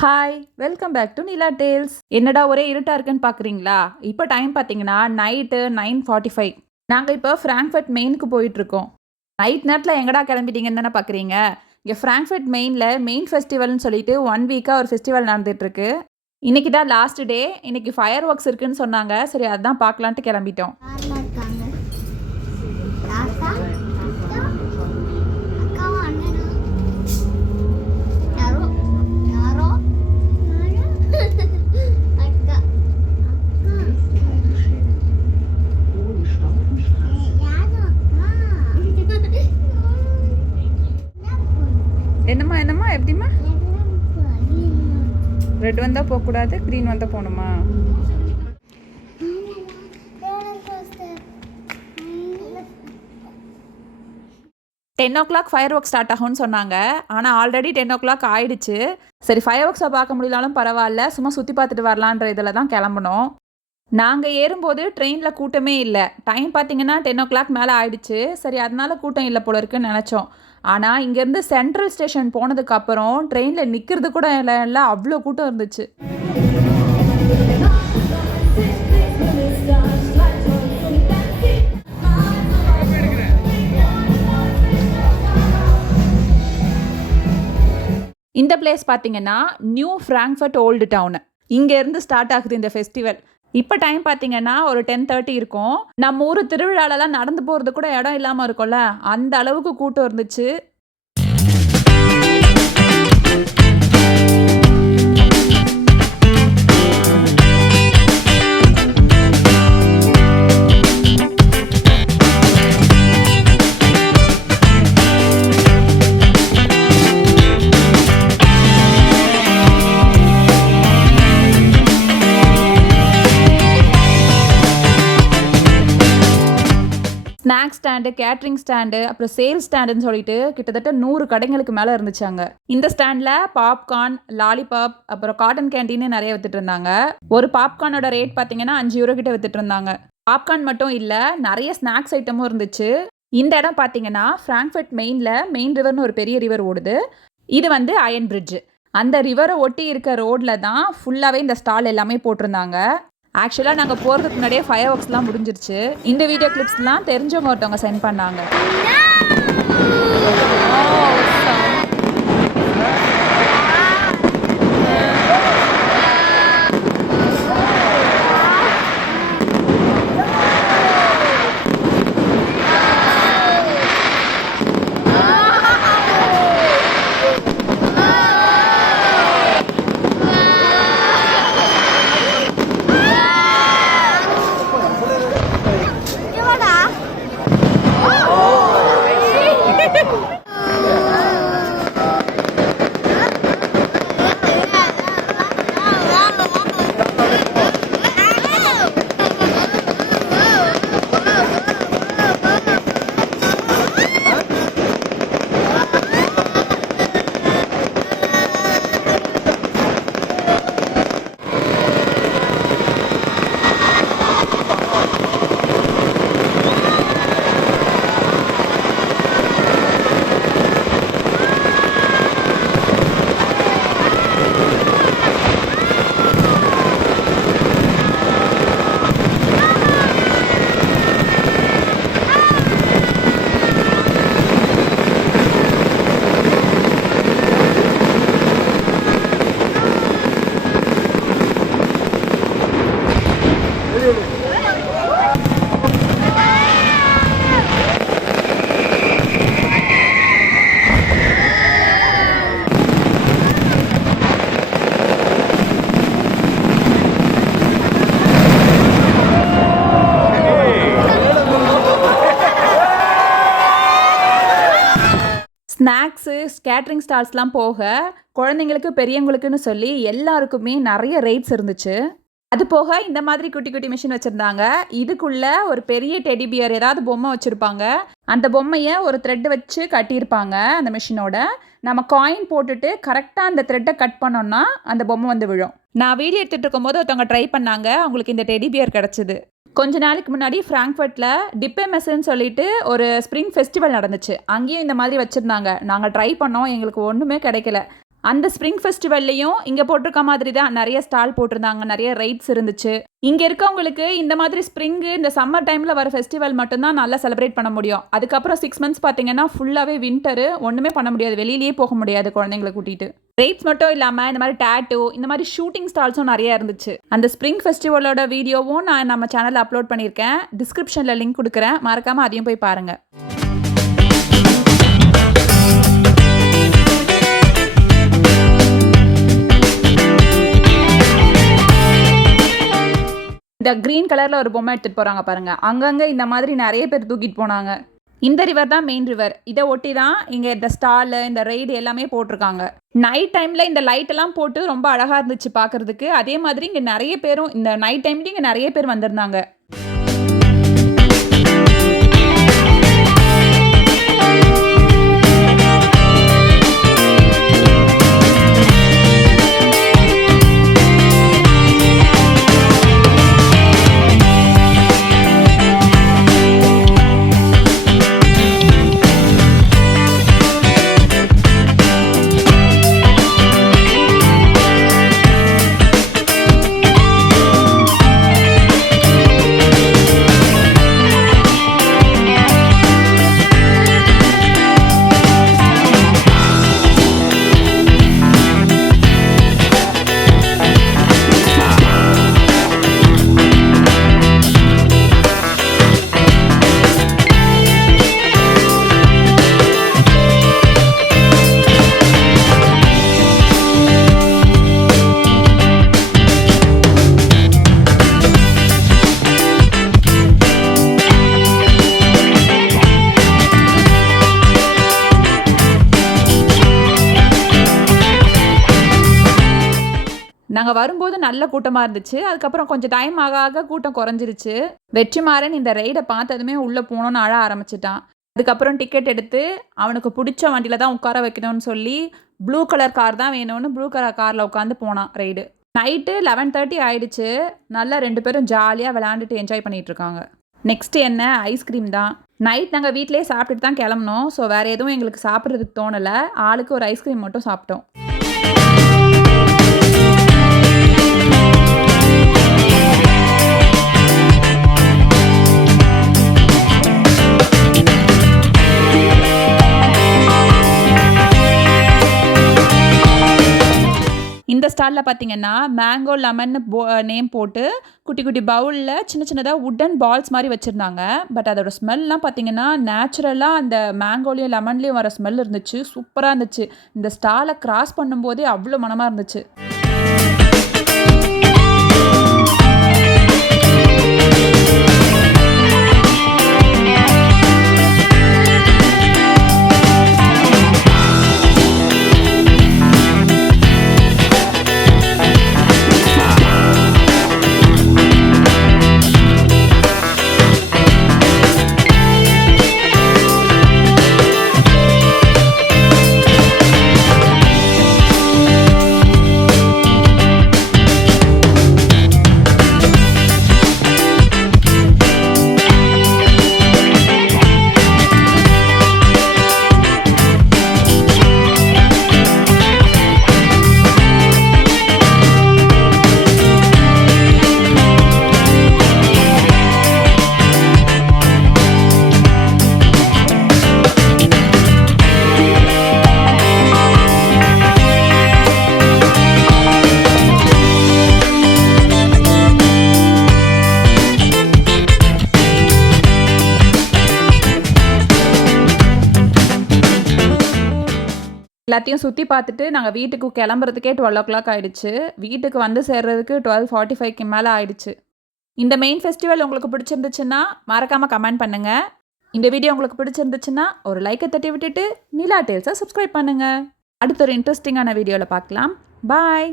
Hi welcome back to Neela tales. என்னடா ஒரே இருட்டா இருக்குன்னு பார்க்குறீங்களா? இப்போ டைம் பார்த்தீங்கன்னா நைட்டு 9:45. நாங்கள் இப்போ ஃப்ராங்க்ஃபர்ட் மெயினுக்கு போயிட்டு இருக்கோம். நைட் நேரத்தில் எங்கடா கிளம்பிட்டீங்கன்னு தானே பார்க்குறீங்க. இங்கே ஃப்ராங்க்ஃபர்ட் மெயினில் மெயின் ஃபெஸ்டிவல்னு சொல்லிட்டு 1 வீக்காக ஒரு ஃபெஸ்டிவல் நடந்துட்டு இருக்கு. இன்னைக்கு தான் லாஸ்ட் டே. இன்னைக்கு ஃபயர் ஒர்க்ஸ் இருக்குன்னு சொன்னாங்க. சரி அதான் பார்க்கலான்ட்டு கிளம்பிட்டோம். என்னம்மா என்னம்மா எப்படிம்மா? ரெட் வந்தால் போகக்கூடாது, க்ரீன் வந்தால் போகணுமா? Ten o'clock firework start ஆகும்னு சொன்னாங்க. ஆனால் ஆல்ரெடி 10 o'clock ஆயிடுச்சு. சரி ஃபயர் ஒர்க்ஸை பார்க்க முடியலாலும் பரவாயில்ல, சும்மா சுற்றி பார்த்துட்டு வரலான்ற இதில் தான் கிளம்புனோம். நாங்கள் ஏறும்போது ட்ரெயினில் கூட்டமே இல்லை. டைம் பார்த்தீங்கன்னா 10 o'clock மேலே ஆயிடுச்சு. சரி அதனால கூட்டம் இல்லை போல இருக்குன்னு நினச்சோம். ஆனால் இங்கேருந்து சென்ட்ரல் ஸ்டேஷன் போனதுக்கப்புறம் ட்ரெயினில் நிற்கிறது கூட இல்லை, அவ்வளோ கூட்டம் இருந்துச்சு. இந்த பிளேஸ் பார்த்தீங்கன்னா நியூ ஃப்ராங்க்ஃபர்ட் ஓல்டு டவுனு. இங்கேருந்து ஸ்டார்ட் ஆகுது இந்த ஃபெஸ்டிவல். இப்போ டைம் பார்த்தீங்கன்னா ஒரு 10:30 இருக்கும். நம்ம ஊர் திருவிழாலலாம் நடந்து போகிறது கூட இடம் இல்லாமல் இருக்கும்ல, அந்த அளவுக்கு கூட்டம் இருந்துச்சு. ஸ்நாக்ஸ் ஸ்டாண்டு, கேட்ரிங் ஸ்டாண்டு, அப்புறம் சேல்ஸ் ஸ்டாண்டுன்னு சொல்லிட்டு கிட்டத்தட்ட 100 கடைங்களுக்கு மேலே இருந்துச்சு அங்கே. இந்த ஸ்டாண்டில் பாப்கார்ன், லாலிபாப், அப்புறம் காட்டன் கேண்டீன்னு நிறைய வித்துட்டு இருந்தாங்க. ஒரு பாப்கார்னோட ரேட் பார்த்தீங்கன்னா 5 euro கிட்ட வித்துட்டு இருந்தாங்க. பாப்கார்ன் மட்டும் இல்லை, நிறைய ஸ்நாக்ஸ் ஐட்டமும் இருந்துச்சு. இந்த இடம் பார்த்தீங்கன்னா ஃப்ராங்க்ஃபர்ட் மெயின் ரிவர்னு ஒரு பெரிய ரிவர் ஓடுது. இது வந்து அயன் பிரிட்ஜ். அந்த ரிவரை ஒட்டி இருக்க ரோடில் தான் ஃபுல்லாகவே இந்த ஸ்டால் எல்லாமே போட்டிருந்தாங்க. ஆக்சுவலாக நாங்கள் போகிறதுக்கு முன்னாடியே ஃபயர் ஒர்க்ஸ்லாம் முடிஞ்சிருச்சு. இந்த வீடியோ கிளிப்ஸ்லாம் தெரிஞ்சவங்க ஒருத்தவங்க சென்ட் பண்ணாங்க. ஸ்நாக்ஸு, கேட்ரிங் ஸ்டால்ஸ்லாம் போக குழந்தைங்களுக்கு பெரியவங்களுக்குன்னு சொல்லி எல்லாருக்குமே நிறைய ரேட்ஸ் இருந்துச்சு. அது போக இந்த மாதிரி குட்டி குட்டி மிஷின் வச்சுருந்தாங்க. இதுக்குள்ளே ஒரு பெரிய டெடி பியர் ஏதாவது பொம்மை வச்சுருப்பாங்க. அந்த பொம்மையை ஒரு த்ரெட் வச்சு கட்டியிருப்பாங்க அந்த மிஷினோட. நம்ம காயின் போட்டுட்டு கரெக்டாக அந்த த்ரெட்டை கட் பண்ணோன்னா அந்த பொம்மை வந்து விழும். நான் வீடியோ எடுத்துகிட்டு இருக்கும்போது ஒருத்தவங்க ட்ரை பண்ணாங்க, அவங்களுக்கு இந்த டெடி பியர் கிடச்சிது. கொஞ்ச நாளைக்கு முன்னாடி ஃப்ராங்க்ஃபர்ட்டில் டிப்பே மெஸ்ஸுன்னு சொல்லிட்டு ஒரு ஸ்ப்ரிங் ஃபெஸ்டிவல் நடந்துச்சு. அங்கேயும் இந்த மாதிரி வச்சுருந்தாங்க. நாங்கள் ட்ரை பண்ணோம், எங்களுக்கு ஒன்றுமே கிடைக்கல. அந்த ஸ்ப்ரிங் ஃபெஸ்டிவல்லையும் இங்கே போட்டிருக்க மாதிரி தான் நிறைய ஸ்டால் போட்டிருந்தாங்க, நிறைய ரைட்ஸ் இருந்துச்சு. இங்கே இருக்கவங்களுக்கு இந்த மாதிரி ஸ்ப்ரிங்கு இந்த சம்மர் டைமில் வர ஃபெஸ்டிவல் மட்டும்தான் நல்லா செலிப்ரேட் பண்ண முடியும். அதுக்கப்புறம் 6 மந்த்ஸ் பார்த்தீங்கன்னா ஃபுல்லாகவே வின்டரு, ஒன்றுமே பண்ண முடியாது, வெளியிலேயே போக முடியாது குழந்தைங்களை கூட்டிகிட்டு. ரைட்ஸ் மட்டும் இல்லாமல் இந்த மாதிரி டேட்டூ, இந்த மாதிரி ஷூட்டிங் ஸ்டால்ஸும் நிறைய இருந்துச்சு. அந்த ஸ்ப்ரிங் ஃபெஸ்டிவலோட வீடியோவும் நான் நம்ம சேனலில் அப்லோட் பண்ணியிருக்கேன், டிஸ்கிரிப்ஷனில் லிங்க் கொடுக்குறேன், மறக்காமல் அதையும் போய் பாருங்கள். இந்த க்ரீன் கலரில் ஒரு பொம்மை எடுத்துகிட்டு போகிறாங்க பாருங்கள், அங்கங்கே இந்த மாதிரி நிறைய பேர் தூக்கிட்டு போனாங்க. இந்த ரிவர் தான் மெயின் ரிவர். இதை ஒட்டி தான் இங்கே இந்த ஸ்டாலு, இந்த ரைடு எல்லாமே போட்டிருக்காங்க. நைட் டைமில் இந்த லைட்டெல்லாம் போட்டு ரொம்ப அழகாக இருந்துச்சு பார்க்குறதுக்கு. அதே மாதிரி இங்கே நிறைய பேரும் இந்த நைட் டைம்லேயும் இங்கே நிறைய பேர் வந்திருந்தாங்க. நாங்கள் வரும்போது நல்ல கூட்டமாக இருந்துச்சு. அதுக்கப்புறம் கொஞ்சம் டைம் ஆக ஆக கூட்டம் குறைஞ்சிருச்சு. வெற்றிமாறன் இந்த ரைடை பார்த்ததுமே உள்ளே போகணுன்னு அழ ஆரம்பிச்சிட்டான். அதுக்கப்புறம் டிக்கெட் எடுத்து அவனுக்கு பிடிச்ச வண்டியில் தான் உட்கார வைக்கணும்னு சொல்லி ப்ளூ கலர் கார் தான் வேணும்னு ப்ளூ கலர் காரில் உட்காந்து போனான் ரைடு. நைட்டு 11:30 ஆயிடுச்சு. நல்லா 2 பேரும் ஜாலியாக விளையாண்டுட்டு என்ஜாய் பண்ணிகிட்டு இருக்காங்க. நெக்ஸ்ட்டு என்ன, ஐஸ்கிரீம் தான். நைட் நாங்கள் வீட்டிலே சாப்பிட்டுட்டு தான் கிளம்புனோம். ஸோ வேறு எதுவும் எங்களுக்கு சாப்பிட்றதுக்கு தோணலை. ஆளுக்கு ஒரு ஐஸ்கிரீம் மட்டும் சாப்பிட்டோம். இந்த ஸ்டாலில் பார்த்தீங்கன்னா மேங்கோ லெமன் நேம் போட்டு குட்டி குட்டி பவுலில் சின்ன சின்னதாக உட்டன் பால்ஸ் மாதிரி வச்சுருந்தாங்க. பட் அதோட ஸ்மெல்லாம் பார்த்தீங்கன்னா நேச்சுரலாக அந்த மேங்கோலையும் லெமன்லேயும் வர ஸ்மெல் இருந்துச்சு. சூப்பராக இருந்துச்சு. இந்த ஸ்டாலை கிராஸ் பண்ணும்போதே அவ்வளோ மனமாக இருந்துச்சு. எல்லாத்தையும் சுற்றி பார்த்துட்டு நாங்கள் வீட்டுக்கு கிளம்புறதுக்கே 12 o'clock ஆகிடுச்சு. வீட்டுக்கு வந்து சேர்றதுக்கு 12:45க்கு மேலே ஆயிடுச்சு. இந்த மெயின் ஃபெஸ்டிவல் உங்களுக்கு பிடிச்சிருந்துச்சுன்னா மறக்காமல் கமெண்ட் பண்ணுங்கள். இந்த வீடியோ உங்களுக்கு பிடிச்சிருந்துச்சுன்னா ஒரு லைக்கை தட்டி விட்டுட்டு நிலா டேல்ஸை சப்ஸ்கிரைப் பண்ணுங்கள். அடுத்த ஒரு இன்ட்ரெஸ்டிங்கான வீடியோவில் பார்க்கலாம். பாய்.